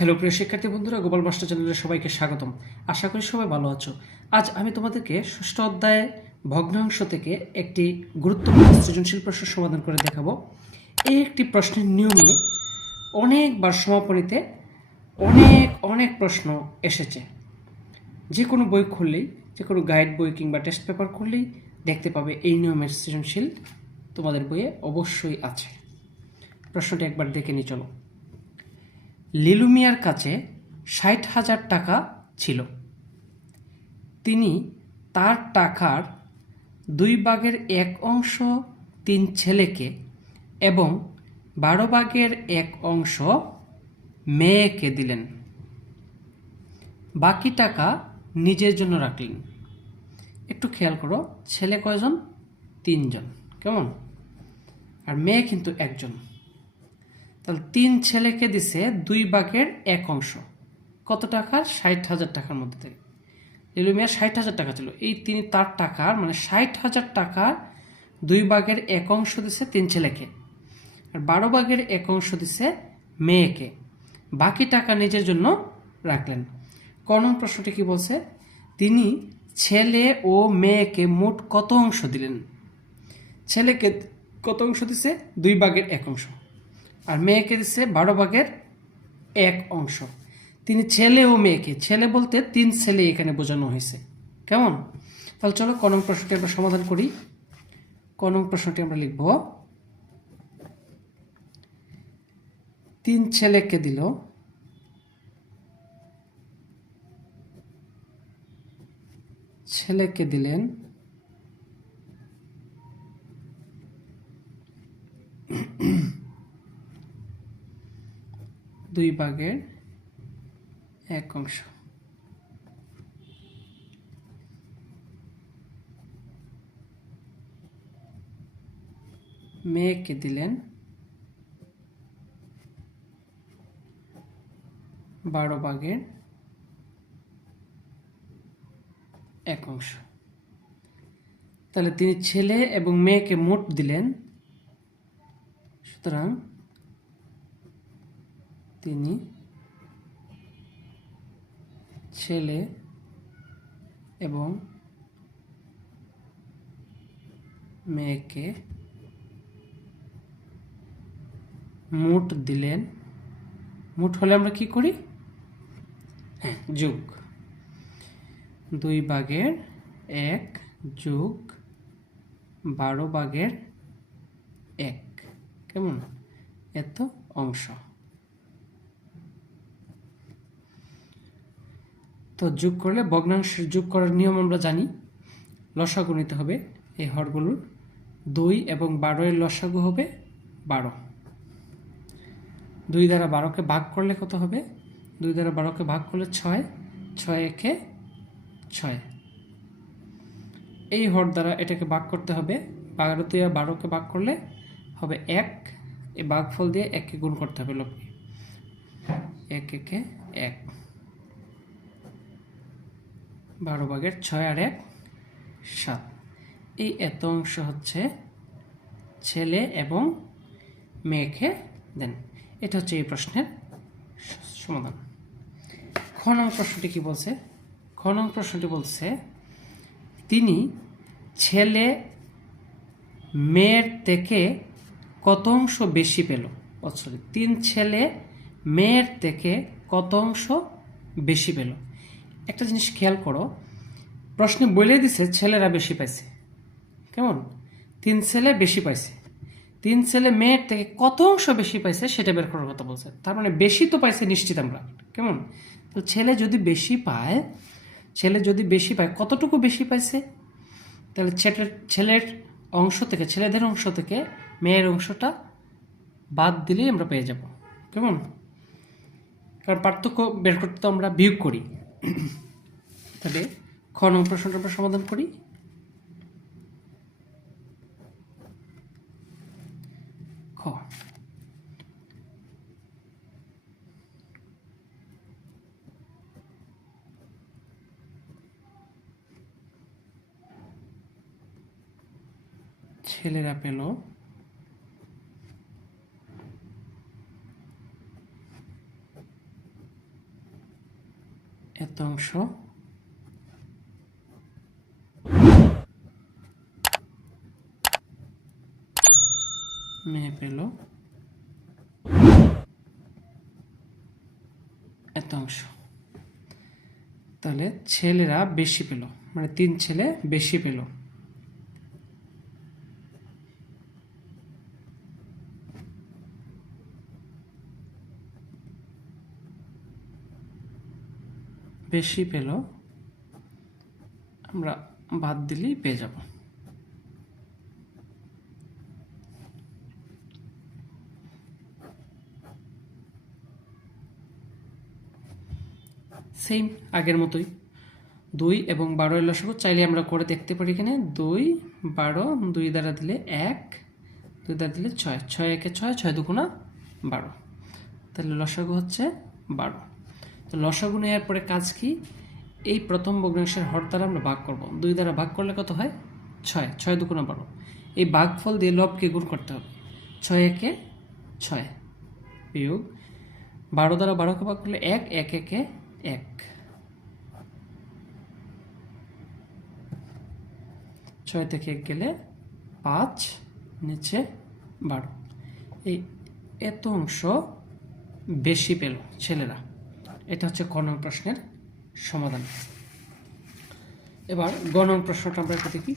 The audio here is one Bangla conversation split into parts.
হ্যালো প্রিয় শিক্ষার্থী বন্ধুরা, গোপাল মাস্টার চ্যানেলে সবাইকে স্বাগতম। আশা করি সবাই ভালো আছো। আজ আমি তোমাদেরকে ষষ্ঠ অধ্যায়ে ভগ্নাংশ থেকে একটি গুরুত্বপূর্ণ সৃজনশীল প্রশ্নের সমাধান করে দেখাবো। এই একটি প্রশ্নের নিয়মে অনেকবার সমাপনীতে অনেক প্রশ্ন এসেছে। যে কোনো বই খুললেই, যে কোনো গাইড বই কিংবা টেস্ট পেপার খুললেই দেখতে পাবে এই নিয়মের সৃজনশীল তোমাদের বইয়ে অবশ্যই আছে। প্রশ্নটি একবার দেখে নিই চলো। লিলু মিয়ার কাছে ৬০,০০০ টাকা ছিল। তিনি তার টাকার 2/1 3 ছেলেকে এবং 12/1 মেয়েকে দিলেন। বাকি টাকা নিজের জন্য রাখলেন। একটু খেয়াল করো, ছেলে কয়জন? 3 জন। কেমন? আর মেয়ে কিন্তু 1 জন। তাহলে 3 ছেলেকে দিছে 2/1 কত টাকা? ৬০,০০০ টাকার মধ্যে থেকে। লিলু মিয়ার ৬০,০০০ টাকা ছিল। এই তিনি তার টাকার মানে ৬০,০০০ টাকার 2/1 দিছে 3 ছেলেকে, আর 12/1 দিছে মেয়েকে। বাকি টাকা নিজের জন্য রাখলেন। ক নং প্রশ্নটি কি বলছে? তিনি ছেলে ও মেয়েকে মোট কত অংশ দিলেন? ছেলেকে কত অংশ দিছে? 2/1, আর মেয়েকে দিচ্ছে 12/1। তিনি ছেলে ও মেয়েকে, ছেলে বলতে 3 ছেলে এখানে বোঝানো হয়েছে। কেমন? তাহলে চলো ক নং প্রশ্নটি আমরা সমাধান করি। ক নং প্রশ্নটি আমরা লিখব, 3 ছেলেকে দিল ছেলেকে দিলেন 2/1, মেয়েকে দিলেন 12/1। তাহলে তিনি ছেলে এবং মেয়েকে মোট দিলেন, সুতরাং তিনি ছেলে এবং মেয়েকে মোট দিলেন। মোট হলে আমরা কি করি? হ্যাঁ, যোগ। 2/1 যোগ 12/1। কেমন? এত অংশ। তো যোগ করলে, ভগ্নাংশের যোগ করার নিয়ম আমরা জানি। লসাগু নিতে হবে এই হরগুলোর। 2 এবং 12 এর লসাগু হবে 12। 2 দ্বারা 12কে ভাগ করলে কত হবে? 2 দ্বারা 12কে ভাগ করলে 6। 6 একে 6। এই হর দ্বারা এটাকে ভাগ করতে হবে। 12 দিয়ে 12কে ভাগ করলে হবে 1। এই ভাগফল দিয়ে 1কে গুণ করতে হবে লোককে। 1 একে 1। 12/6 আর 1 7। এই এত অংশ হচ্ছে ছেলে এবং মেয়েকে দেন। এটা হচ্ছে এই প্রশ্নের সমাধান। খ নং প্রশ্নটি কি বলছে? খ নং প্রশ্নটি বলছে, তিনি ছেলে মেয়ের থেকে কত অংশ বেশি পেল? সরি, 3 ছেলে মেয়ের থেকে কত অংশ বেশি পেল? একটা জিনিস খেয়াল করো, প্রশ্নে বলে দিছে ছেলেরা বেশি পাইছে। কেমন? 3 ছেলে বেশি পাইছে। 3 ছেলে মেয়ের থেকে কত অংশ বেশি পাইছে সেটা বের করার কথা বলছে। তার মানে বেশি তো পাইছে নিশ্চিত আমরা। কেমন? তো ছেলে যদি বেশি পায়, কতটুকু বেশি পাইছে? তাহলে ছেলের অংশ থেকে, ছেলেদের অংশ থেকে মেয়ের অংশটা বাদ দিলেই আমরা পেয়ে যাব। কেমন? কারণ পার্থক্য বের করতে তো আমরা বিয়োগ করি। তাহলে খ নং প্রশ্নটা আমরা সমাধান করি। খ, ছেলেরা পেল 2/1 এত অংশ মেয়ে পেল এত অংশ। তাহলে ছেলেরা বেশি পেল, মানে 3 ছেলে বেশি পেল। বেশি পেল, আমরা বাদ দিলেই পেয়ে যাব। সেম আগের মতোই 2 এবং 12 এর লসাগু চাইলে আমরা করে দেখতে পারি। এখানে 2 12, 2 দ্বারা দিলে 1, 2 দ্বারা দিলে 6, 6 একে 6, 6 দুগুণা 12, তাহলে লসাগু হচ্ছে 12। তো লসাগু নেওয়ার পরে কাজ কি, এই প্রথম ভগ্নাংশের হর দ্বারা আমরা ভাগ করব। 2 দ্বারা ভাগ করলে কত হয় 6, 6 দুগুণা 12। এই ভাগফল দিয়ে লবকে গুণ করতে হবে। 6 একে 6 বিয়োগ 12 দ্বারা 12কে ভাগ করলে 1, 1 একে 1, 6 থেকে 1 গেলে 5, নিচে 12। এই এত অংশ বেশি পেল ছেলেরা। এটা হচ্ছে ক নং প্রশ্নের সমাধান। এবার গ নং প্রশ্নটা আমরা একটু দেখি।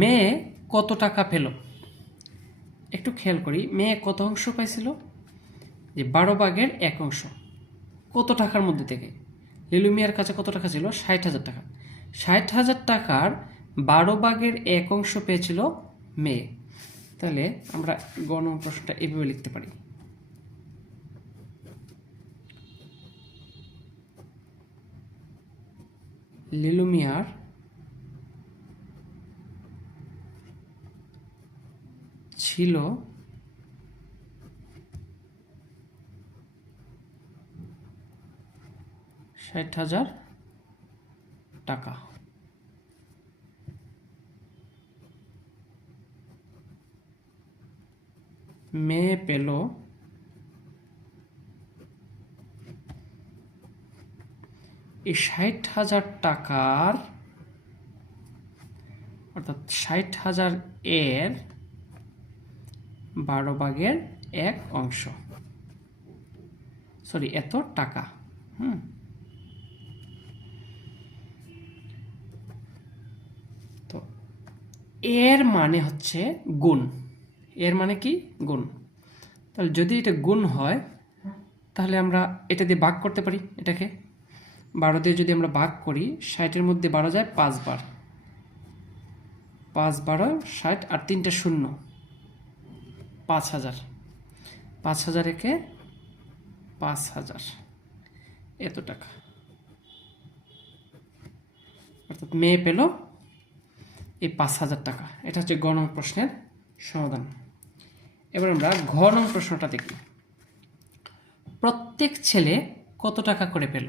মেয়ে কত টাকা পেল? একটু খেয়াল করি, মেয়ে কত অংশ পাইছিল, যে 12 ভাগের 1 অংশ। কত টাকার মধ্যে থেকে? লিলু মিয়ার কাছে কত টাকা ছিল? 60,000 টাকা। 60,000 টাকার 12 ভাগের 1 অংশ পেয়েছিল মেয়ে। তাহলে আমরা গ নং প্রশ্নটা এভাবে লিখতে পারি, লিলু মিয়ার ছিল 60,000 টাকা। মেয়ে পেল এই 60,000 টাকার, অর্থাৎ 60,000 এর 12 ভাগের 1 অংশ, সরি এত টাকা। তো এর মানে হচ্ছে গুণ। এর মানে কি? গুণ। তাহলে যদি এটা গুণ হয় তাহলে আমরা এটা দিয়ে ভাগ করতে পারি। এটাকে 12 দিয়ে যদি আমরা ভাগ করি, 60-এর মধ্যে 12 যায় 5 বার, 5 12 60, আর 3টা শূন্য, 5,000। 5,000 একে 5,000, এত টাকা। অর্থাৎ মেয়ে পেল এই 5,000 টাকা। এটা হচ্ছে গ নং প্রশ্নের সমাধান। এবার আমরা ঘ নং প্রশ্নটা দেখি। প্রত্যেক ছেলে কত টাকা করে পেল?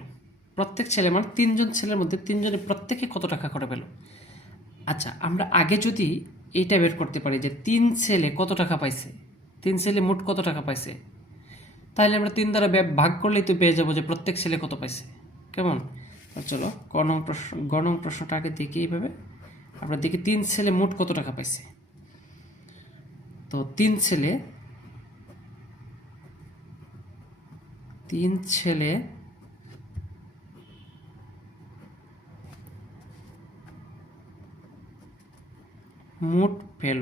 প্রত্যেক ছেলে মানে 3 জন ছেলের মধ্যে 3 জনের প্রত্যেকে কত টাকা করে পেল। আচ্ছা, আমরা আগে যদি এইটা বের করতে পারি যে 3 ছেলে কত টাকা পাইছে, 3 ছেলে মোট কত টাকা পাইছে, তাহলে আমরা 3 দ্বারা ভাগ করলেই তো পেয়ে যাবো যে প্রত্যেক ছেলে কত পাইছে। কেমন? চলো গ নং প্রশ্নটা আগে দেখি। এইভাবে আমরা দেখি 3 ছেলে মোট কত টাকা পাইছে। তো 3 ছেলে মোট পেল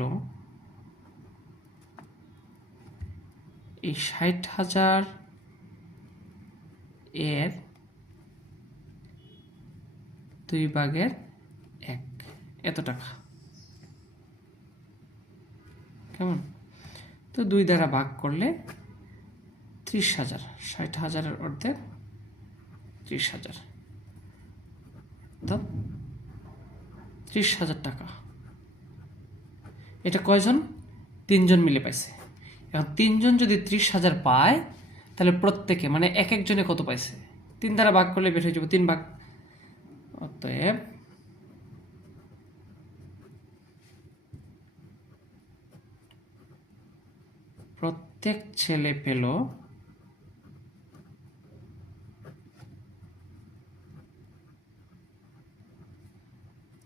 এই 60,000 এর 2 ভাগের 1, এত টাকা। কেমন? তো 2 দ্বারা ভাগ করলে 30,000, 60,000-এর অর্ধেক 30,000, অর্থাৎ 30,000 টাকা। এটা কয়জন? 3 জন মিলে পাইছে। এখন 3 জন যদি 30,000 পায়, তাহলে প্রত্যেকে মানে এক একজনে কত পাইছে? 3 দ্বারা ভাগ করলে বের হয়ে যাবে 3 ভাগ। অতএব প্রত্যেক ছেলে পেল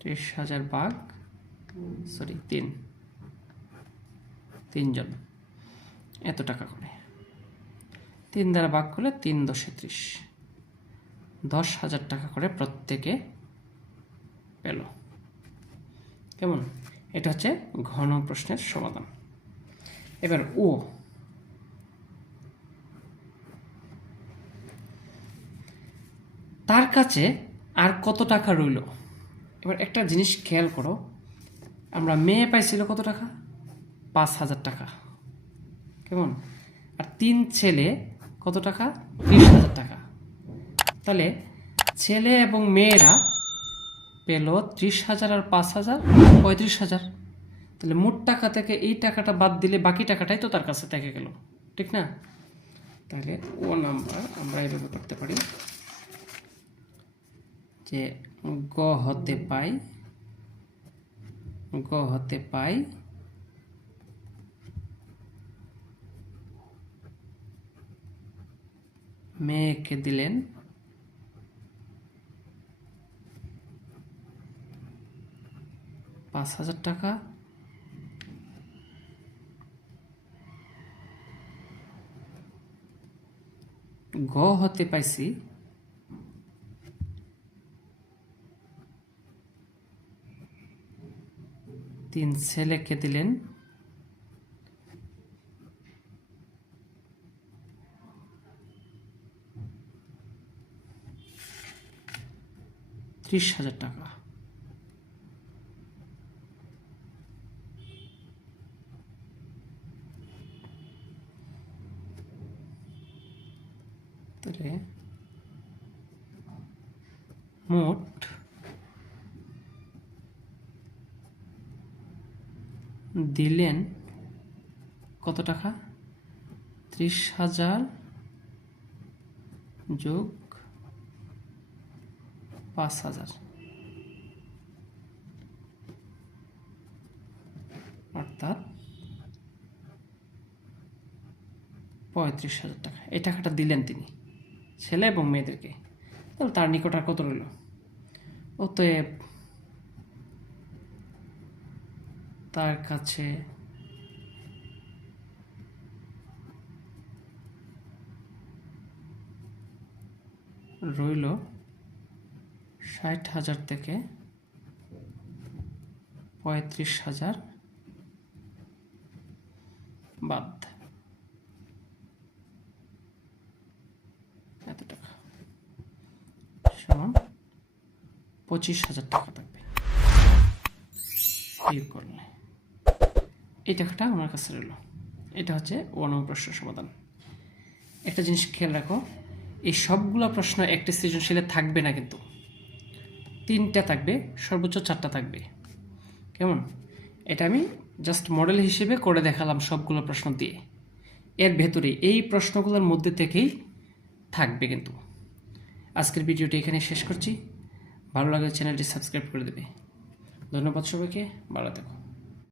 30,000 ভাগ 3 জন এত টাকা করে 3 দ্বারা ভাগ করলে 3 × 30 10,000 টাকা করে প্রত্যেকে পেল। কেমন? এটা হচ্ছে ঘন প্রশ্নের সমাধান। এবার ও তার কাছে আর কত টাকা রইল। এবার একটা জিনিস খেয়াল করো, আমরা মেয়ে পাইছিল কত টাকা? 5,000 টাকা। কেমন? আর 3 ছেলে কত টাকা? 20,000 টাকা। তাহলে ছেলে এবং মেয়েরা পেল 30,000 আর 5,000 35,000। তাহলে মোট টাকা থেকে এই টাকাটা বাদ দিলে বাকি টাকাটাই তো তার কাছে থেকে গেল, ঠিক না? তাহলে ও নাম্বার আমরা এভাবে করতে পারি যে গ হতে পাই মেয়েকে দিলেন 5,000 টাকা, গ হতে পাইছি 3 ছেলেকে দিলেন 30,000 টাকা। তাহলে মোট দিলেন কত টাকা? 30,000 যোগ 5,000 অর্থাৎ 35,000 টাকা। এই টাকাটা দিলেন তিনি ছেলে এবং মেয়েদেরকে। তাহলে তার নিকট আর কত রইল? অতএব তার কাছে রইল 60,000 থেকে 35,000 বাদ এত টাকা সমান 25,000 টাকা থাকবে। বিয়োগ করলে এই টাকাটা আমার কাছে রইল। এটা হচ্ছে 1 নং প্রশ্নের সমাধান। একটা জিনিস খেয়াল রাখো, এই সবগুলো প্রশ্ন একটা সৃজনশীলে থাকবে না, কিন্তু 3টা থাকবে, সর্বোচ্চ 4টা থাকবে। কেমন? এটা আমি জাস্ট মডেল হিসেবে করে দেখালাম সবগুলো প্রশ্ন দিয়ে। এর ভেতরে এই প্রশ্নগুলোর মধ্যে থেকেই থাকবে। কিন্তু আজকের ভিডিওটি এখানে শেষ করছি। ভালো লাগলে চ্যানেলটি সাবস্ক্রাইব করে দেবে। ধন্যবাদ সবাইকে। ভালো থেকো।